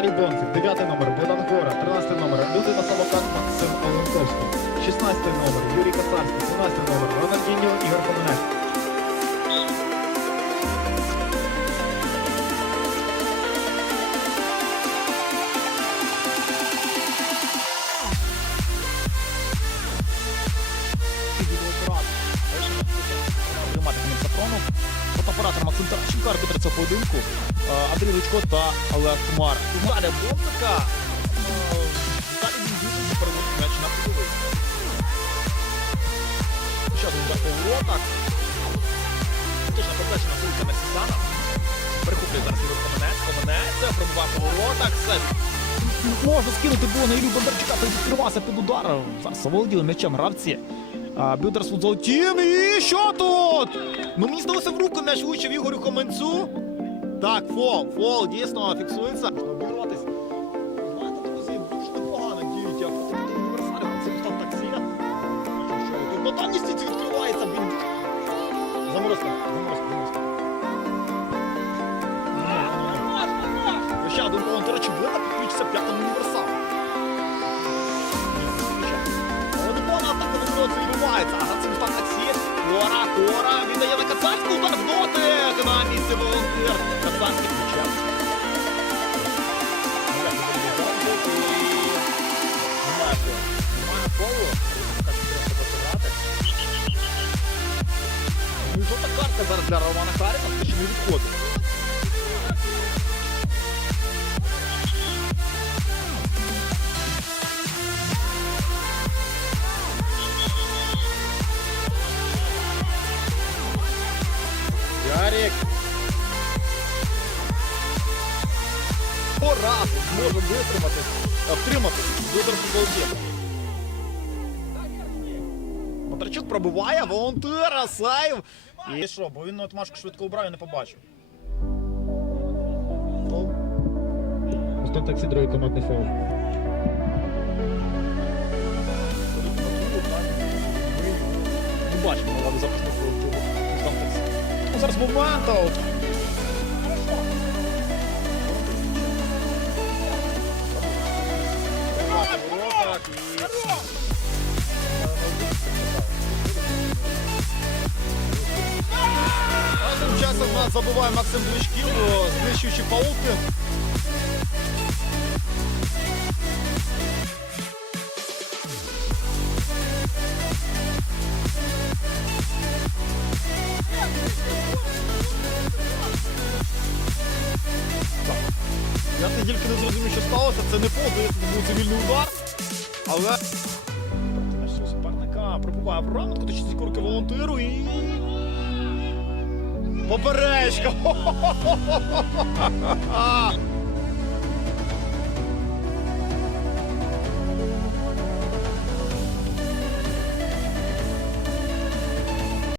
Віталій Бонцик, 9 номер, Богдан Гора, 13 номер, Людина Самокат, Максим Оленковський, 16 номер, Юрій Касарський, 17 Максим Таращенко, цього поєдинку. Е, Андрій Ручко та Олег Тумар. Віталія Бонтика. Е, Віталій Бонтика переводить м'яч на кутовий. Ще один удар по воротах. Поперечна вулиця на Сісана. Перехоплює зараз Ігор Каменець. Каменець пробував по воротах. Можна скинути було на Юрію Бондарчука, той відкривався під ударом. Зараз оволоділи м'ячем гравці. А, Бюдерс футзол тім. І що тут? Ну мені здалося в руку м'яч влучив Ігорю Хоменцю. Так, фол, фол, дійсно фіксується. Можна обігратись. Знаєте, друзі, дуже Кора. Віддає на Кацарську. Удар в дотик. На місці волонтер. Ну і жовта карта зараз для Романа Харіна. Ще не відходить. Ярик. По разу зможе витримати, втримати вибір футболки. Бондарчук пробиває, волонтера, сейв. І що, бо він отмашку швидко убрав і не побачив. Ну, таксі другий командний фол. Не бачимо, але запасну колективу. Там таксі. Ну, зараз момент. а от. Воротах і- А Тим часом нас забуває Максим Бличків, знищуючи пауки. Я тільки не зрозумів, що сталося. Це не фол, це був цивільний удар. Але нашого суперника пробуває в ранку, точно курки волонтеру і. Поперечка!